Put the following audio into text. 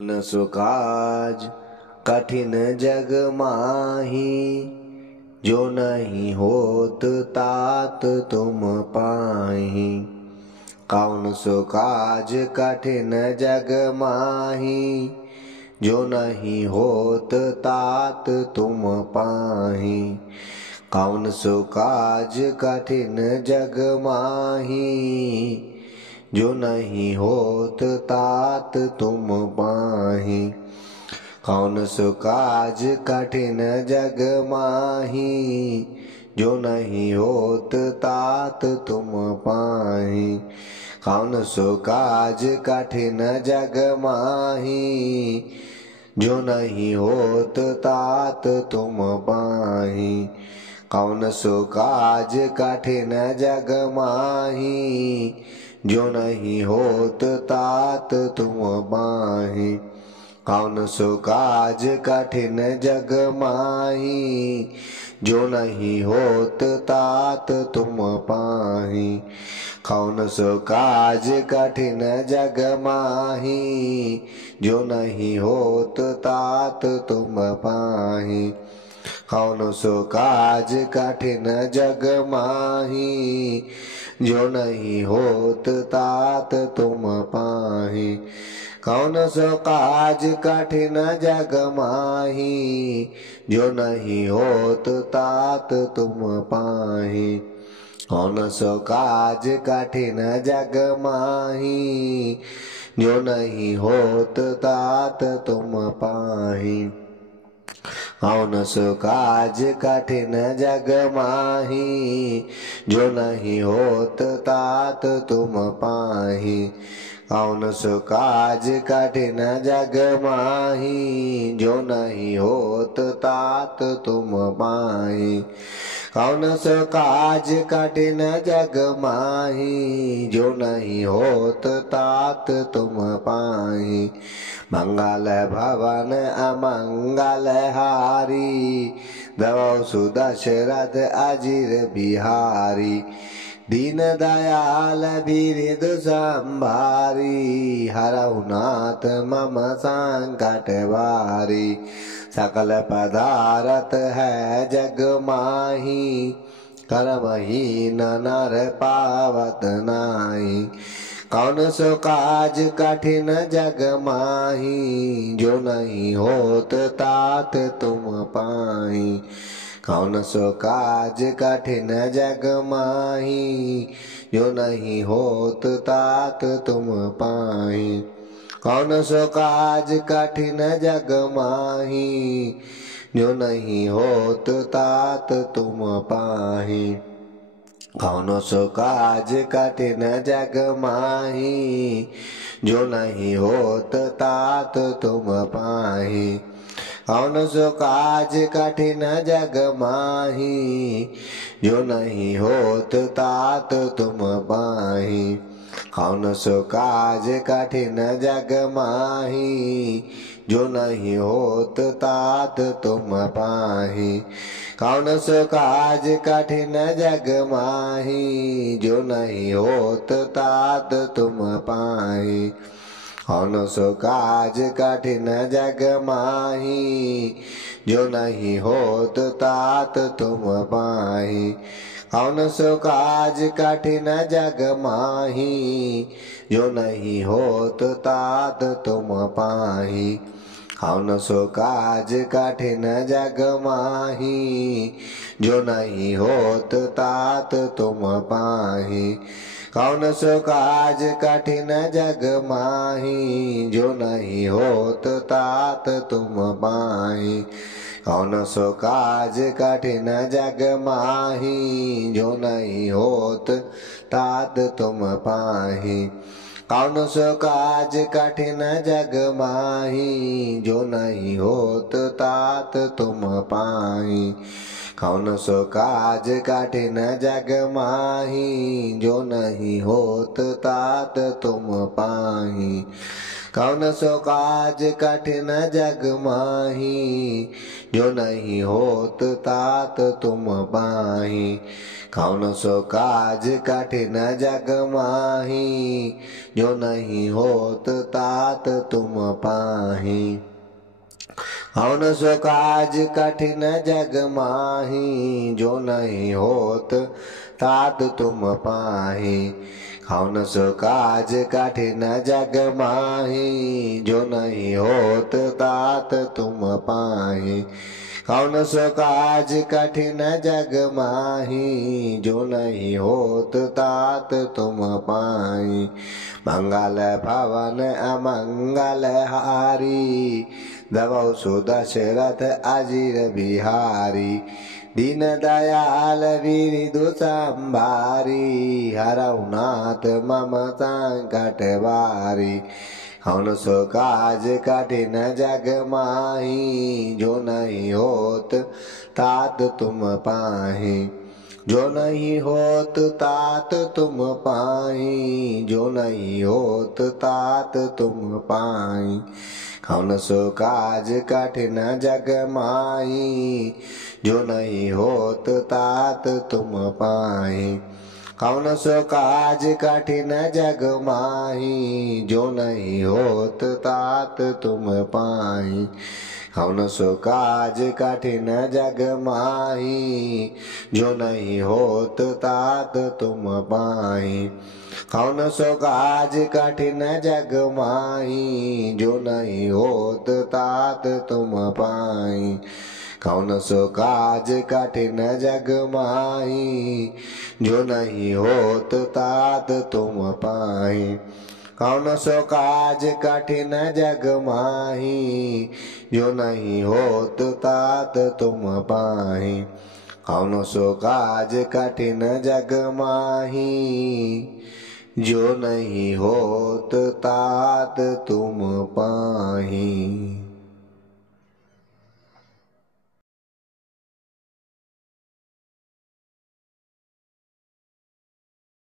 न सुकाज कठिन जग माही, जो नहीं होत तात तुम पाही। कौन सो काज कठिन जग माही, जो नहीं होत तात तुम पाही। कौन सो काज कठिन जग माही, जो नहीं होत तात तुम पाही। कौन सो काज कठिन जग माही, जो नहीं होत तात तुम पाही। कौन सो काज कठिन जग माही, जो नहीं होत तात तुम पाही। कौन सो काज कठिन जग माही, जो नहीं होत तात तुम पाही। कौन सो काज कठिन जग माही, जो नहीं होत तात तुम पाही। कौन सो काज कठिन जग माही, जो नहीं होत तात तुम पाही। कौन सो काज कठिन जग माही, जो नहीं होत तात तुम पाही। कौन सो काज कठिन जग माही, जो नहीं होत तात तुम पाही। कौन सो काज कठिन जग माही, जो नहीं होत तात तुम पाही। कौन सो काज कठिन जग माही, जो नहीं होत तात तुम पाही। कौन सो काज कठिन जग माही, जो नहीं होत तात तुम पाही। कौन सो काज कठिन जग माही, जो नहीं होत तात तुम पाही। मंगल भवन अमंगल हारी, दवौ सुदशरथ अजिर बिहारी। दीन दयाल बिरधु संभारी, हरहु नाथ मम संकट वारी। सकल पदारथ है जग माही, कर्महीन नर पावत नाहि। कौन सो काज कठिन जग माही, जो नहीं होत तात तुम पाही। कौन सो काज कठिन जग माही, जो नहीं होत तात तुम पाही। कौन सो काज कठिन जग माही, जो नहीं होत तात तुम पाही। कौन सो काज कठिन जग माही, जो नहीं होत तात तुम पाही। कौन सो काज कठिन जग माही, जो नहीं होत तात तुम पाही। कौन सो काज कठिन जग माही, जो नहीं होत तात तुम पाही। कौन सो काज कठिन जग माही, जो नहीं होत तात तुम पाही। कौन सो काज कठिन जग माही, जो नहीं होत तात तुम पाही। कौन सो काज कठिन जग माही, जो नहीं होत तात तुम पाही। कौन सो काज कठिन जग माही, जो नहीं होत तात तुम पाही। कौन सो काज कठिन जग माही, जो नहीं होत तात तुम पाही। कौन सो काज कठिन जग माही, जो नहीं होत तात तुम पाही। कौन सो काज कठिन जग माही, जो नहीं होत तात तुम पाही। कौन सो काज कठिन जग माही, जो नहीं होत तात तुम पाही। कौन सो काज कठिन जग माही, जो नहीं होत तात तुम पाही। कौन सो काज कठिन जग माही, जो नहीं होत तात तुम पाही। कौन सो काज कठिन जग माही, जो नहीं होत तात तुम पाही। कौन सो काज कठिन जग माही, जो नहीं होत तात तुम पाही। कौन सो काज कठिन जग माही, जो नहीं होत तात तुम पाई। मंगल भवन अमंगल हारी, दबौ सु दशरथ अजीर बिहारी। दीन दयाल विरिधु संभारी, हरौ नाथ मम संकट बारी। कौन सो काज कठिन जग माही, जो नहीं होत तात तुम पाही। जो नहीं होत तात तुम पाई, जो नहीं होत तात तुम पाई। कौन सो काज कठिन जग माही, जो नहीं होत तात तुम पाई। कौन सो काज कठिन जग माही, जो नहीं होत तात तुम पाई। कौन सो काज कठिन जग माही, जो नहीं होत तात तुम पाई। कौन सो काज कठिन जग माही, जो नहीं होत तात तुम पाई। कौन सो काज कठिन जग माही, जो नहीं होत तात तुम पाई। कौन सो काज कठिन जग माही, जो नहीं होत तात तुम पाई। कौन सो काज कठिन जग माही, जो नहीं होत तात तुम पाही।